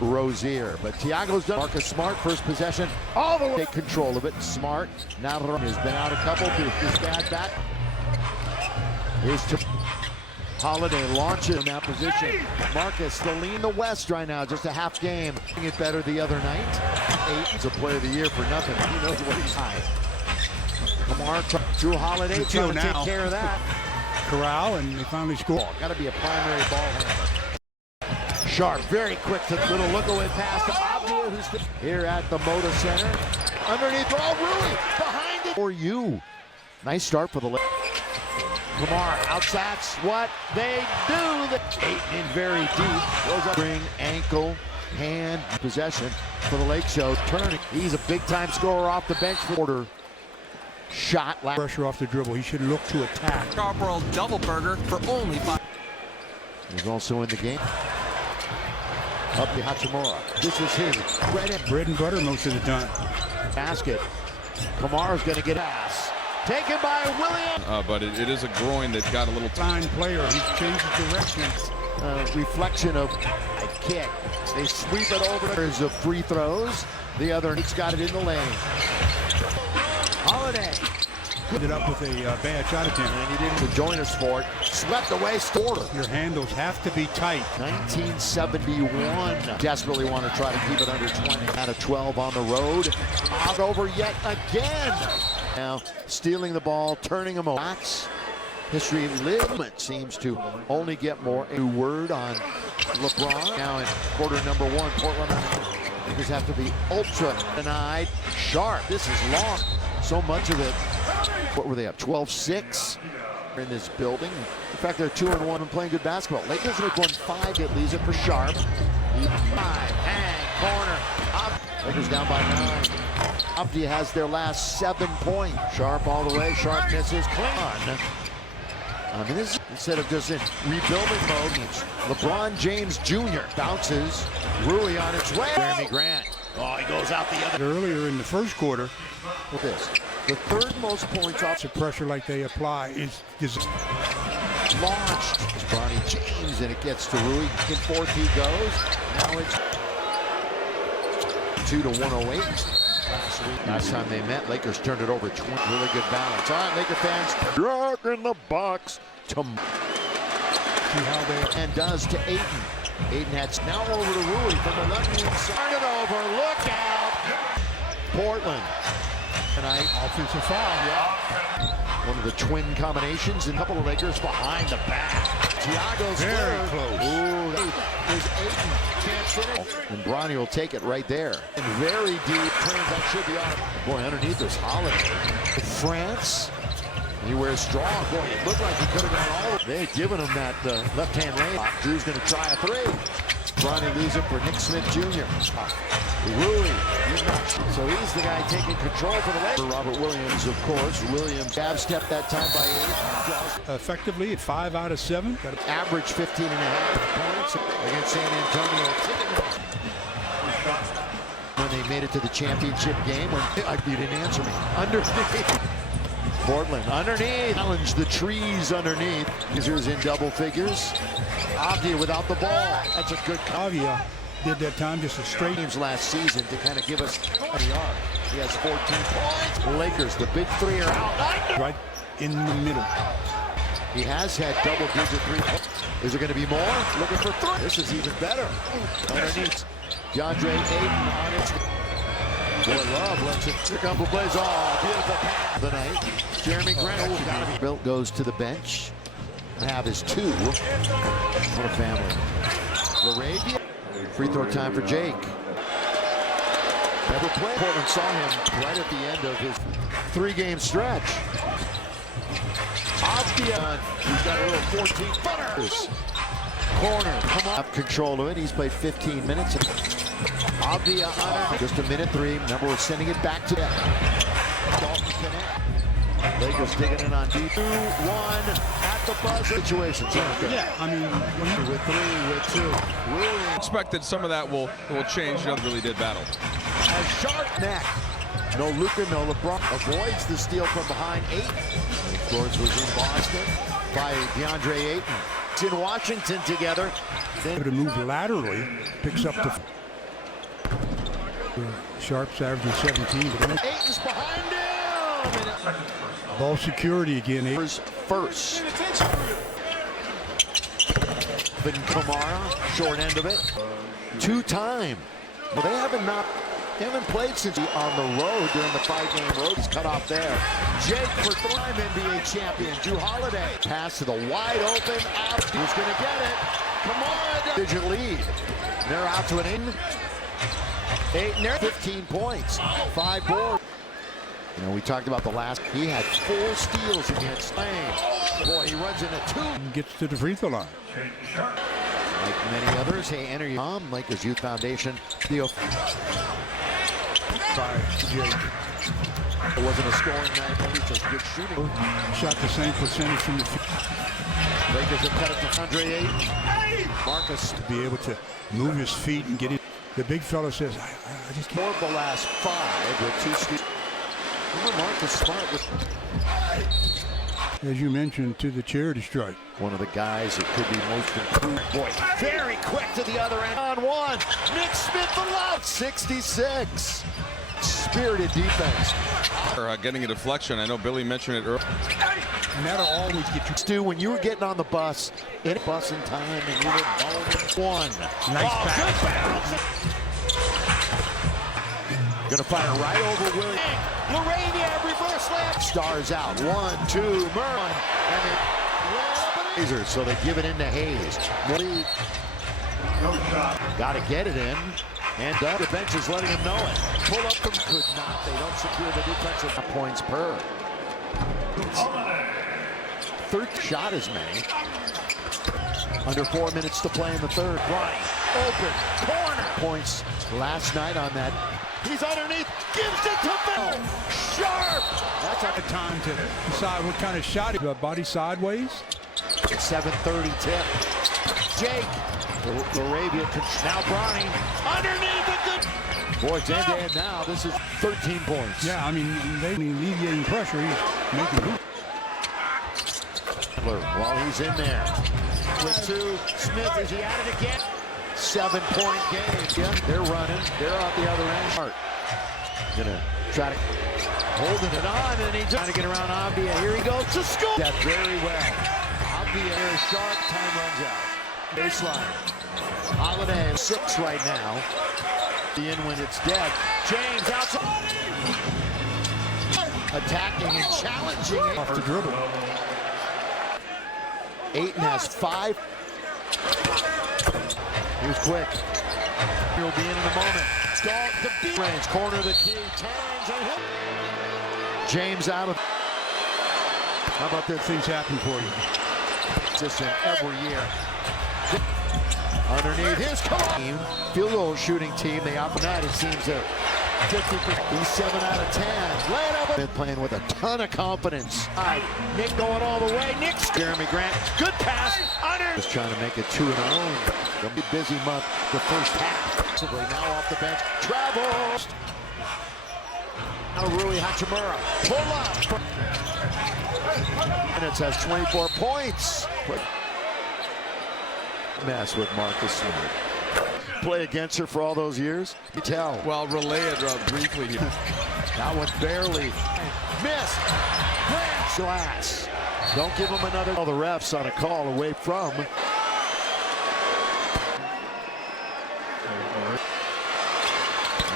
Rozier, but Thiago's done. Marcus Smart, first possession, all the way. Take control of it. Smart, now has been out a couple, his dad back. Here's to Holiday, launches in that position. Marcus, the lean the West right now, just a half game. It better the other night. He's a player of the year for nothing. He knows what he's high. Kamar, Drew Holiday trying to take care of that. Corral, and they finally score. Got to be a primary ball handler. Sharp, very quick to little look-away pass to Abdul, who's here at the Moda Center. Underneath, Rui, behind it. For you. Nice start for the Lakers. Kamar outsats what they do. Ayton in very deep. Goes up. Ring, ankle, hand, possession for the Lake Show. Turning. He's a big-time scorer off the bench for order. Shot. Pressure off the dribble. He should look to attack. Scarborough double burger for only 5. He's also in the game. Up to Hachimura. This is his bread and butter most of the time. Basket. Kamara's going to get ass. Taken by Williams. But it is a groin that got a little fine player. He's changed his direction. Reflection of a kick. They sweep it over. There's the free throws. The other, he's got it in the lane. Holiday. Ended up with a bad shot attempt. And he didn't join us for it. Swept away, scored. Your handles have to be tight. 1971. Desperately want to try to keep it under 20. Out of 12 on the road. Out over yet again. Now stealing the ball, turning him over. History limit seems to only get more. A word on LeBron. Now in quarter number 1, Portland Lakers have to be ultra denied. Sharp. This is long. So much of it. What were they up? 12-6 in this building. In fact, they're 2-1 and playing good basketball. Lakers have won 5. It leaves it for Sharp. 5, hang, corner. Up. Lakers down by 9. Abdi has their last 7 points. Sharp all the way. Sharp misses. Clean. I mean, this instead of just in rebuilding mode, it's LeBron James Jr. bounces. Rui on its way. Jeremy Grant. Oh, he goes out the other. Earlier in the first quarter. With this, the third most points off the pressure like they apply is launched. It's Bronny James, and it gets to Rui. In fourth he goes. Now it's 2-108. Last time they met, Lakers turned it over 20. Really good balance. All right, Laker fans, drag in the box to see how they and does to Ayton. Ayton had now over to Rui from the left hand side. Turn it over. Look out. Portland. Tonight, offensive foul, yeah. One of the twin combinations, and a couple of Lakers behind the back. Thiago's very close. Ooh, there's Ayton, can't finish. And Bronny will take it right there. And very deep, turns that should be on. Boy, underneath there's Holiday. France, he wears strong. Boy, it looked like he could have gone all. They've given him that left-hand lane. Drew's going to try a 3. Bronny leaves it for Nick Smith Jr. Rui, he's not. So he's the guy taking control for the Lakers. Robert Williams, of course. Williams jab step that time by 8. Effectively at 5 out of 7. Average 15.5 points against San Antonio. When they made it to the championship game, when you didn't answer me. Underneath. Portland underneath. Challenge the trees underneath. Here's in double figures. Avdia without the ball. That's a good Avdia did that time just a straight games last season to kind of give us a yard. He has 14 points. Lakers, the big 3 are out. Right in the middle. He has had double-digit 3. Is there going to be more? Looking for 3. This is even better. Underneath. DeAndre Ayton on its. Boy, Love lets it. Here comes the plays. Oh, beautiful pass of the night. Jeremy Grant. Got to be built. Goes to the bench. Have his 2. What a family. Laravia. Free throw time for Jake. Never played. Portland saw him right at the end of his 3-game stretch. Avdia. He's got a little 14-footer. Corner. Come on. Have control of it. He's played 15 minutes. Avdia on it. Just a minute 3. Remember, we're sending it back to them. Dalton connect. Lakers digging in on deep. 2-1 at the buzzer. Situations. Yeah, I mean, with 3, with 2. Really expected some of that will change. You know, really did battle. A sharp neck. No Luka, no LeBron. Avoids the steal from behind. Ayton. Florence was in Boston by DeAndre Ayton. In Washington together. Then to move laterally, picks up the Sharp's averaging 17. But Ayton's behind him. ball security again. First. Then Kamara, short end of it. Two-time. Well, they haven't played since on the road during the 5-game road. He's cut off there. Jake for three-time NBA champion, Drew Holiday. Pass to the wide open. Out. Who's going to get it? Kamara. Digit lead. They're out to an 15 points. 5 boards. You know, we talked about the last. He had 4 steals against Spain. Boy, he runs into 2. Gets to the free throw line. Like many others, hey, enter your Lakers Youth Foundation. By Jake. It wasn't a scoring night, but it's just good shooting. Shot the same percentage from the field. Lakers have cut it to Andre Ayton. Marcus To be able to move his feet and get it. The big fella says, I just can't. scored the last 5 with 2 steals. Remember Marcus Smart was As you mentioned, to the charity strike. one of the guys that could be most improved. Boy, very quick to the other end. On one, Nick Smith the lob, 66. Spirited defense. Getting a deflection. I know Billy mentioned it earlier. And that'll always get you. Stu, when you were getting on the bus, in time, and you were bowling one. Nice pass. Good bounce. Gonna fire right over Williams. Lorania, reverse layup. Stars out. 1, 2, Merlin. And it so they give it into Hayes. Lead. Got to get it in. And the bench is letting him know it. Pull up from could not. They don't secure the defensive points per. Third shot as many. Under 4 minutes to play in the third. Right. Open. Corner. Points last night on that. He's underneath. Gives it to Bell. Sharp. That's A time to decide what kind of shot he body sideways. 7:30 tip. Jake. Arabia now Bronny. Underneath a good. Boy, Zenday now. This is 13 points. Yeah, I mean, they alleviating pressure. He's making hoop. While he's in there. With 2. Smith, is he at it again? 7-point game. Yeah, they're running. They're out the other end. Gonna try to holding it on, and he's trying to get around Abdia. Here he goes to score. That very well. Abdia is sharp. Time runs out. Baseline. Holiday 6 right now. The in when it's dead. James outside. Attacking and challenging. Off the dribble. Ayton has 5. Here's quick. He'll be in a moment. Dog to beat. Range, corner of the key. Turns and hit. James out of. How about that? Things happen for you. Consistent every year. Underneath his team. Field goal shooting team. They opt that. It seems to 50%. He's 7 out of 10. Lay it up. Been playing with a ton of confidence. Nick going all the way. Nick's Jeremy Grant. Good pass. Under. Just trying to make it 2-0. Gonna be a busy month. The first half. Now off the bench. Travels. Now Rui Hachimura. Pull up. Minutes has 24 points. Mess with Marcus Smart. Play against her for all those years. You tell. Well, relay it briefly here. That one barely missed. Grant glass. Don't give him another. All the refs on a call away from. And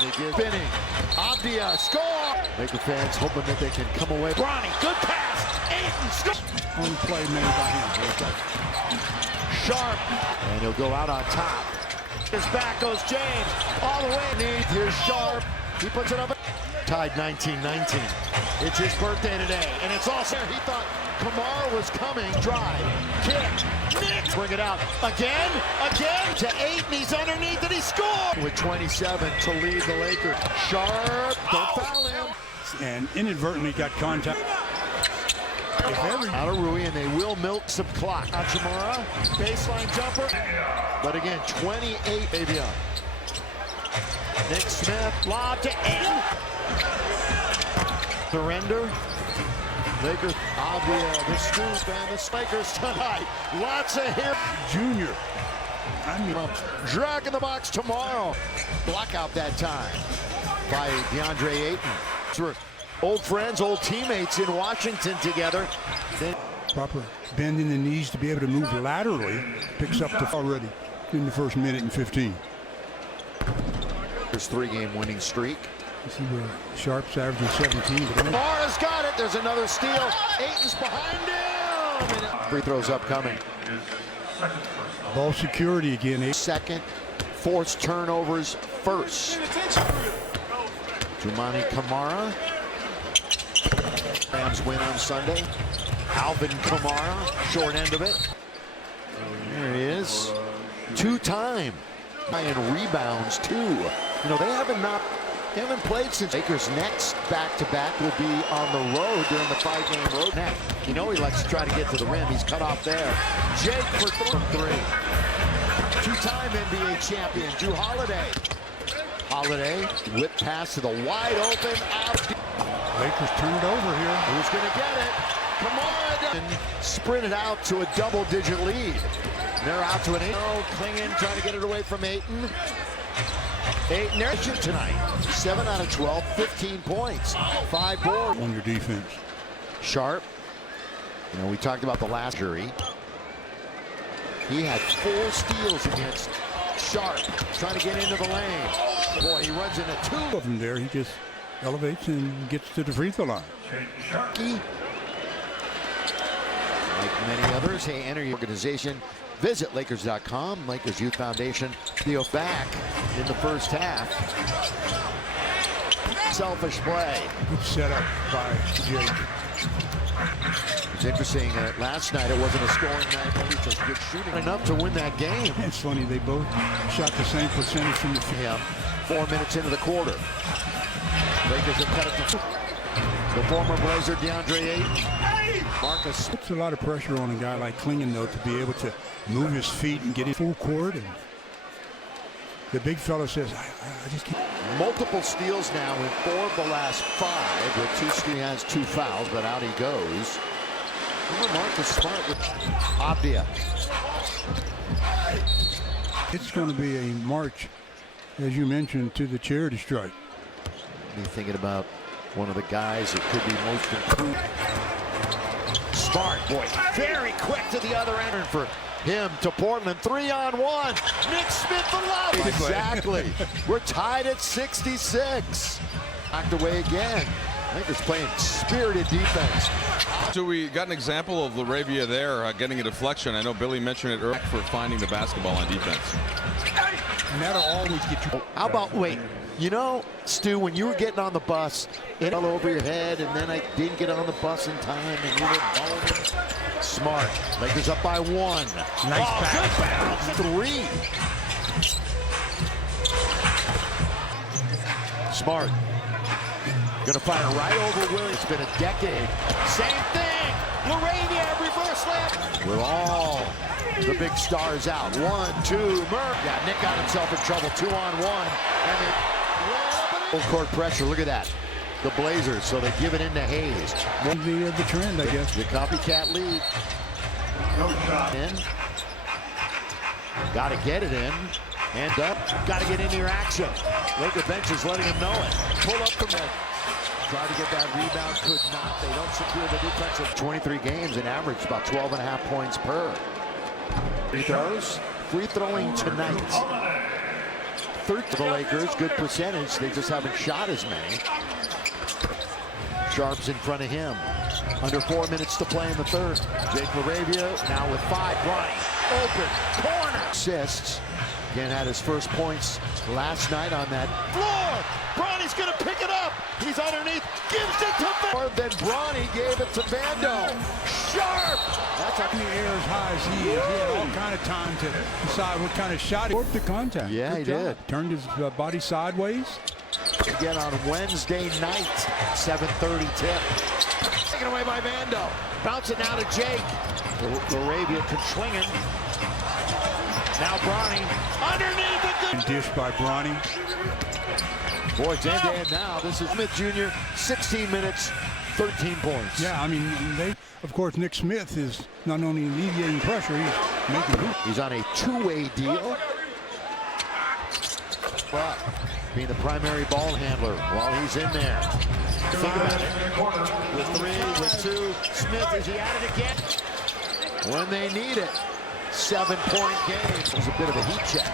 he gives spinning. Abdia score. Laker fans hoping that they can come away. Bronny, good pass. Ayton score. Only play made by him. Sharp. And he'll go out on top. His back goes James. All the way underneath. Here's Sharp. He puts it up. Tied 19-19. It's his birthday today. And it's also, he thought Kamara was coming. Drive. Kick. Nick. Bring it out. Again. To 8. And he's underneath and he scored. With 27 to lead the Lakers. Sharp. Don't foul him. And inadvertently got contact. Out of Rui, and they will milk some clock. Hachimura, baseline jumper. But again, 28 baby up. Nick Smith, lob to Ayton. Surrender. Lakers, Abdia, the scoop, and the Lakers tonight. Lots of him. Junior. I mean, Drag in the box tomorrow. Block out that time by DeAndre Ayton. We're old friends, old teammates in Washington together. proper bend in the knees to be able to move laterally. Picks up the already in the first minute and 15. There's 3-game winning streak. You see where Sharp's averaging 17. But Mara's got it. There's another steal. Ayton's behind him. Free throws upcoming. ball security again. Second, forced turnovers first. Jumani Kamara. Rams win on Sunday. Alvin Kamara, short end of it. There he is. Two-time. And rebounds, too. You know, they haven't played since. Lakers' next back-to-back will be on the road during the 5-game road. Now, you know he likes to try to get to the rim. He's cut off there. Jake for three. Two-time NBA champion, Drew Holiday. Holiday, whip pass to the wide open. Lakers turn it over here. Who's going to get it? Come on! And sprinted out to a double-digit lead. They're out to an 8. Clinging, trying to get it away from Ayton. Ayton tonight. 7 out of 12, 15 points. 5 boards. On your defense. Sharp. You know, we talked about the last jury. He had 4 steals against Sharp, trying to get into the lane. Boy, he runs into 2 of them there. He just elevates and gets to the free throw line. Like many others, hey, enter your organization. Visit Lakers.com. Lakers Youth Foundation. Theo back in the first half. Selfish play. Good setup by Jake. It's interesting. Last night it wasn't a scoring night, but it was just good shooting. Enough to win that game. It's funny, they both shot the same percentage from the field. Yeah. 4 minutes into the quarter. Lakers have cut it to the former Blazer DeAndre Ayton. Marcus. Puts a lot of pressure on a guy like Klingen, though, to be able to move his feet and get in full court. And the big fella says, I just can't. Multiple steals now in 4 of the last 5. With 2 steals, he has 2 fouls, but out he goes. Marcus Smart with Abdia. It's going to be a march, as you mentioned, to the charity strike. Me thinking about one of the guys that could be most improved. Smart, boy, very quick to the other end for him to Portland. 3-on-1. Nick Smith the lob. Exactly. We're tied at 66. Knocked away again. Lakers playing spirited defense. So we got an example of LaRavia there getting a deflection. I know Billy mentioned it earlier for finding the basketball on defense. And that'll always get you. How about, wait, you know, Stu, when you were getting on the bus, it all over your head, and then I didn't get on the bus in time, and you were bowling. Smart. Lakers up by 1. Nice pass. Good bounce. 3. Smart. Gonna fire right over Williams. It's been a decade. Same thing. LaRavia reverse layup. With all the big stars out. 1, 2. Murph. Yeah, Nick got himself in trouble. 2-on-1. And then full court pressure. Look at that. The Blazers. So they give it into Hayes. The trend, I guess. The copycat lead. In. Got to get it in. And up. Got to get into your action. Laker bench is letting him know it. Pull up from there. Try to get that rebound, could not. They don't secure the defensive. 23 games and average about 12.5 points per. Free throws. Free throwing tonight. 13 for the Lakers, good percentage. They just haven't shot as many. Sharp's in front of him. Under 4 minutes to play in the third. Jake LaRavia now with 5. Bronny, open, corner. Assists. Again, had his first points last night on that floor. Bronny's gonna pick it up. He's underneath, gives it to More than Bronny gave it to Bando. Sharp. That's In the air as high as he is. He had all kind of time to decide what kind of shot he worked the contact. Yeah, he did. Turned his body sideways. Again on Wednesday night, 7:30 tip. Taken away by Bando. Bouncing now to Jake. LaRavia Klingen. Now Bronny underneath it. And dish by Bronny. Boy, it's end now. This is Smith Jr., 16 minutes, 13 points. Yeah, I mean, of course, Nick Smith is not only alleviating pressure, he's He's on a two-way deal. Well, being the primary ball handler while he's in there. Think about it. With three, with two. Smith, is he at it again? When they need it. 7-point game. It was a bit of a heat check.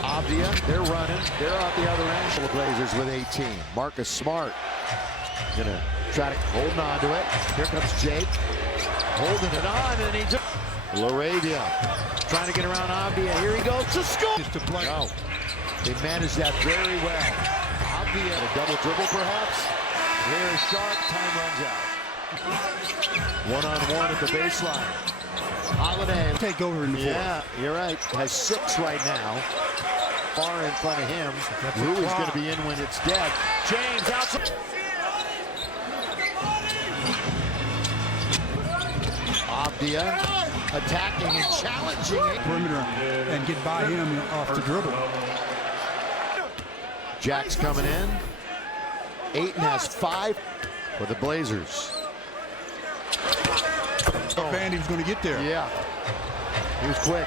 Avdia, they're running. They're out the other end. The Blazers with 18. Marcus Smart gonna try to hold on to it. Here comes Jake. Holding it on, and he just... LaRavia trying to get around Avdia. Here he goes to score. Just to play. No. They managed that very well. Avdia, a double dribble perhaps. Here's Sharp. Time runs out. One-on-one at the baseline. Holiday. Take over in the fourth. Yeah, you're right. Has 6 right now. Far in front of him. Rui's going to be in when it's dead. James outside. Avdia attacking and challenging. Perimeter and get by him off the dribble. Jack's coming in. Ayton has 5 for the Blazers. And he was going to get there. Yeah. He was quick.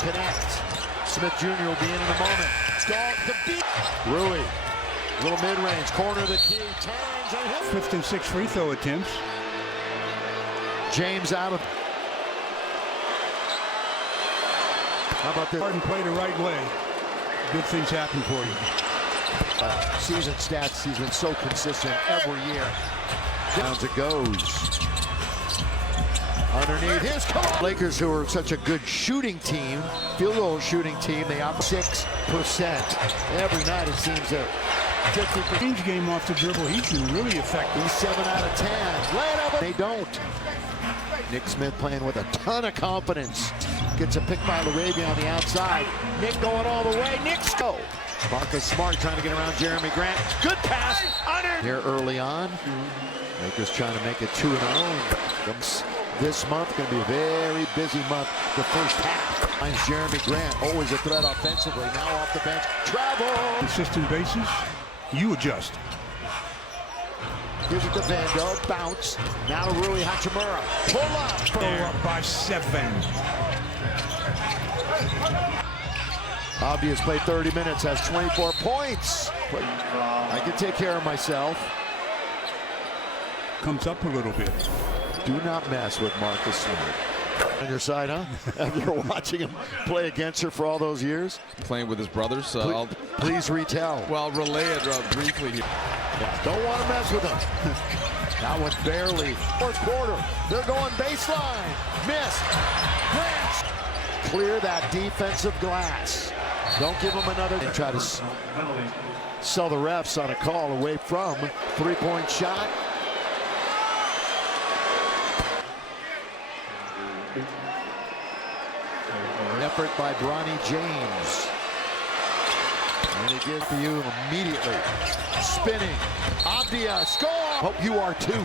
Connect. Smith Jr. will be in a moment. Dog the beat. Rui. Little mid-range. Corner of the key. Turns and hits. 5th and 6th free throw attempts. James out of. How about this? Harden play the right way. Good things happen for you. Season stats. He's been so consistent every year. Downs it goes. Underneath his call. Lakers, who are such a good shooting team, field goal shooting team, they opt 6%. Every night it seems to 50%. Change game off the dribble. He's been really effective. He's 7 out of 10. Lay it up. They don't. Nick Smith playing with a ton of confidence. Gets a pick by LaRavia on the outside. Nick going all the way. Nick's go. Marcus Smart trying to get around Jeremy Grant. Good pass. Under. Here early on. Lakers trying to make it 2-0. This month going to be a very busy month. The first half. Finds Jeremy Grant. Always a threat offensively. Now off the bench. Travel. Consistent basis. You adjust. Gives it to Vando. Bounce. Now to Rui Hachimura. Pull up. They're up by 7. Obvious played 30 minutes. Has 24 points. But I can take care of myself. Comes up a little bit. Do not mess with Marcus Smart. On your side, huh? After watching him play against her for all those years. Playing with his brothers. Please retell. Well, relay it briefly here. Yeah, don't want to mess with him. That one barely. Fourth quarter. They're going baseline. Miss. Grant. Clear that defensive glass. Don't give him another. They try to sell the refs on a call away from. 3-point shot. Effort by Bronny James. And he gives to you immediately. Spinning. Avdia score. Hope you are too.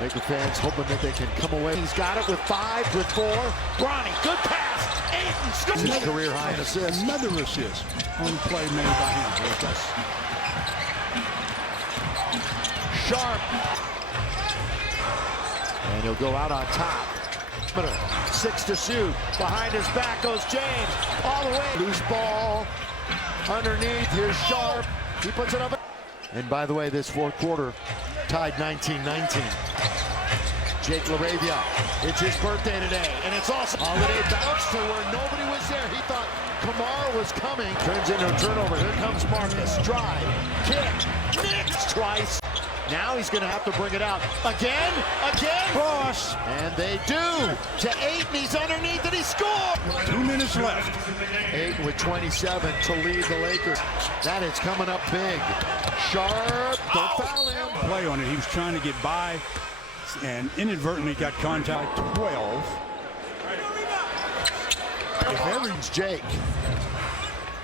Laker fans hoping that they can come away. He's got it with 5, with 4. Bronny, good pass. Ayton scores. His career high in assists. Another assist on play made by him. Sharp. And he'll go out on top. 6 to shoot. Behind his back goes James. All the way. Loose ball. Underneath. Here's Sharp. He puts it up. And by the way, this fourth quarter tied 19-19. Jake LaRavia. It's his birthday today. And it's also holiday bounce to where nobody was there. He thought Kamara was coming. Turns into a turnover. Here comes Marcus. Drive. Kick. Nicks twice. Now he's going to have to bring it out. Again. Cross. And they do. To Ayton. He's underneath and he scored. 2 minutes left. Ayton with 27 to lead the Lakers. That is coming up big. Sharp. Don't foul him. Play on it. He was trying to get by and inadvertently got contact. 12. If Evans, Jake.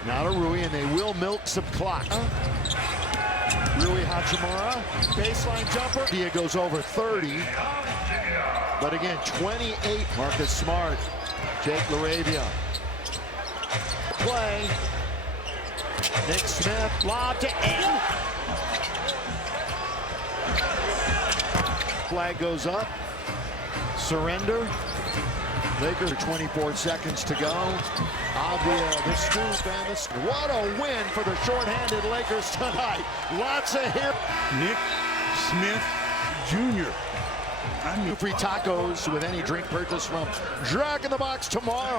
Now to Rui, and they will milk some clock. Rui Hachimura, baseline jumper. Dia goes over 30. But again, 28. Marcus Smart, Jake LaRavia. Play. Nick Smith, lob to Ayton. Flag goes up. Surrender. Lakers 24 seconds to go. Avia, the scoop, and the what a win for the short-handed Lakers tonight. Lots of hit. Nick Smith Jr. Free tacos with any drink purchase from Jack in the Box tomorrow.